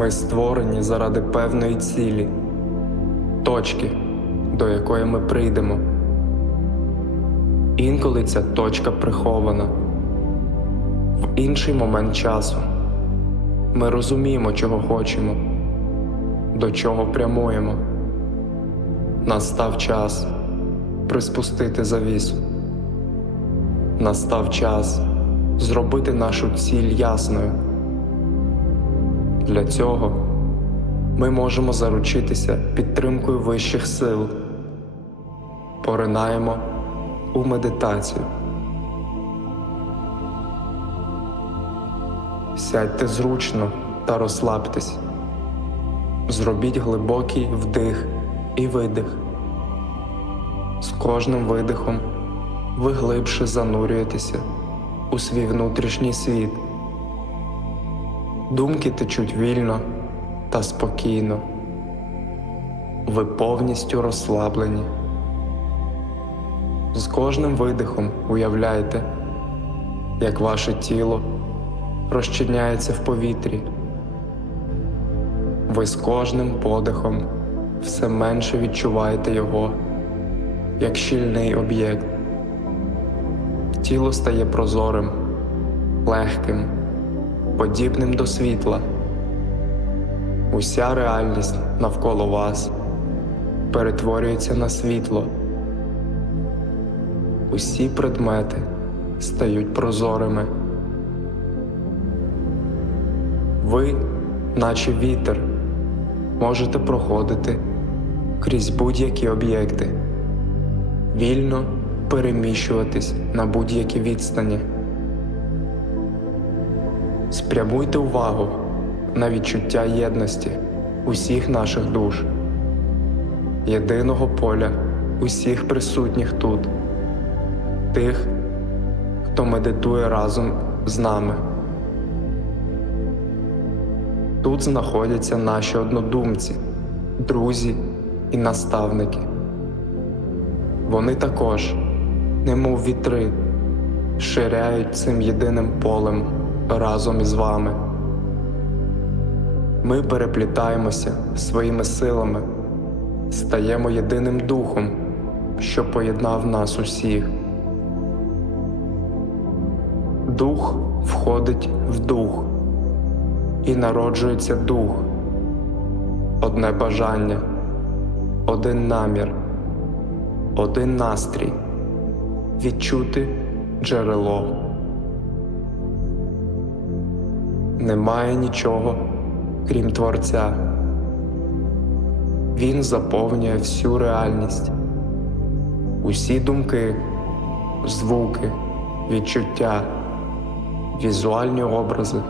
Ми створені заради певної цілі, точки, до якої ми прийдемо. Інколи ця точка прихована. В інший момент часу ми розуміємо, чого хочемо, до чого прямуємо. Настав час приспустити завісу. Настав час зробити нашу ціль ясною. Для цього ми можемо заручитися підтримкою вищих сил, поринаємо у медитацію. Сядьте зручно та розслабтесь. Зробіть глибокий вдих і видих. З кожним видихом ви глибше занурюєтеся у свій внутрішній світ. Думки течуть вільно та спокійно. Ви повністю розслаблені. З кожним видихом уявляйте, як ваше тіло розчиняється в повітрі. Ви з кожним подихом все менше відчуваєте його як щільний об'єкт. Тіло стає прозорим, легким, подібним до світла. Уся реальність навколо вас перетворюється на світло. Усі предмети стають прозорими. Ви, наче вітер, можете проходити крізь будь-які об'єкти, вільно переміщуватись на будь-які відстані. Спрямуйте увагу на відчуття єдності усіх наших душ, єдиного поля усіх присутніх тут, тих, хто медитує разом з нами. Тут знаходяться наші однодумці, друзі і наставники. Вони також, немов вітри, ширяють цим єдиним полем разом із вами. Ми переплітаємося своїми силами, стаємо єдиним духом, що поєднав нас усіх. Дух входить в дух і народжується дух, одне бажання, один намір, один настрій відчути джерело. Немає нічого, крім Творця. Він заповнює всю реальність, усі думки, звуки, відчуття, візуальні образи.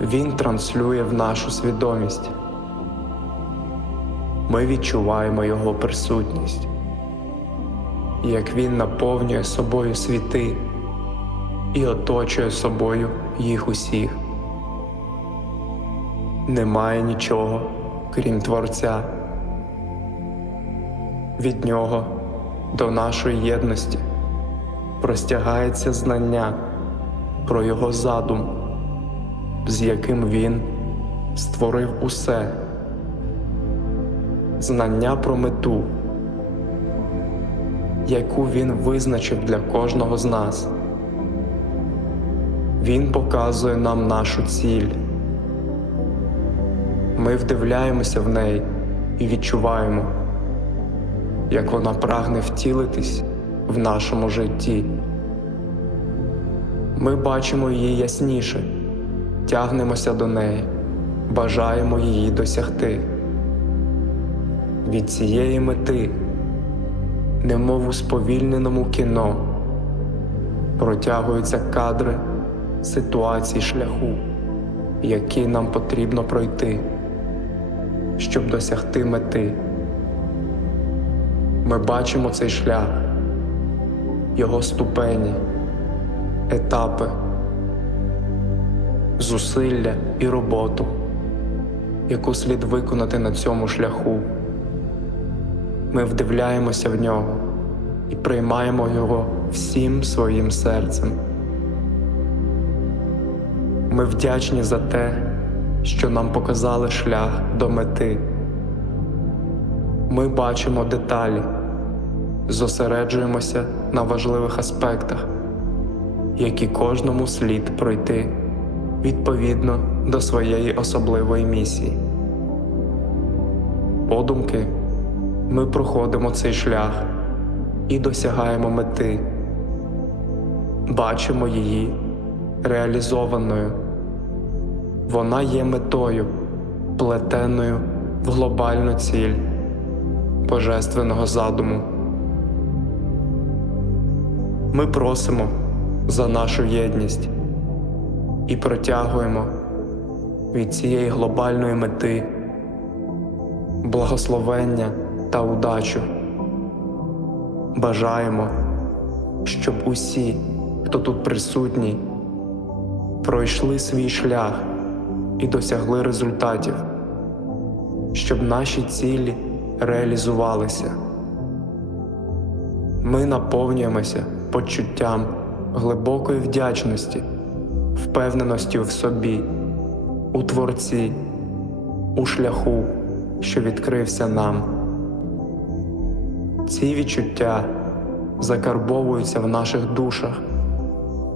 Він транслює в нашу свідомість. Ми відчуваємо Його присутність, як Він наповнює собою світи і оточує собою їх усіх. Немає нічого, крім Творця. Від Нього до нашої єдності простягається знання про Його задум з яким він створив усе, знання про мету, яку він визначив для кожного з нас. Він показує нам нашу ціль. Ми вдивляємося в неї і відчуваємо, як вона прагне втілитись в нашому житті. Ми бачимо її ясніше тягнемося до неї, бажаємо її досягти. Від цієї мети, немов у сповільненому кіно, протягуються кадри ситуацій шляху, які нам потрібно пройти, щоб досягти мети. Ми бачимо цей шлях, його ступені, етапи зусилля і роботу, яку слід виконати на цьому шляху. Ми вдивляємося в нього і приймаємо його всім своїм серцем. Ми вдячні за те, що нам показали шлях до мети. Ми бачимо деталі, зосереджуємося на важливих аспектах, які кожному слід пройти відповідно до своєї особливої місії. Подумки ми проходимо цей шлях і досягаємо мети, бачимо її реалізованою. Вона є метою, плетеною в глобальну ціль божественного задуму. Ми просимо за нашу єдність і протягуємо від цієї глобальної мети благословення та удачу. Бажаємо, щоб усі, хто тут присутній, пройшли свій шлях і досягли результатів, щоб наші цілі реалізувалися. Ми наповнюємося почуттям глибокої вдячності, впевненості в собі, у Творці, у шляху, що відкрився нам. Ці відчуття закарбовуються в наших душах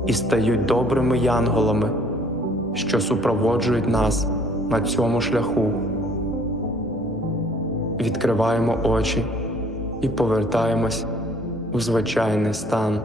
і стають добрими янголами, що супроводжують нас на цьому шляху. Відкриваємо очі і повертаємось у звичайний стан.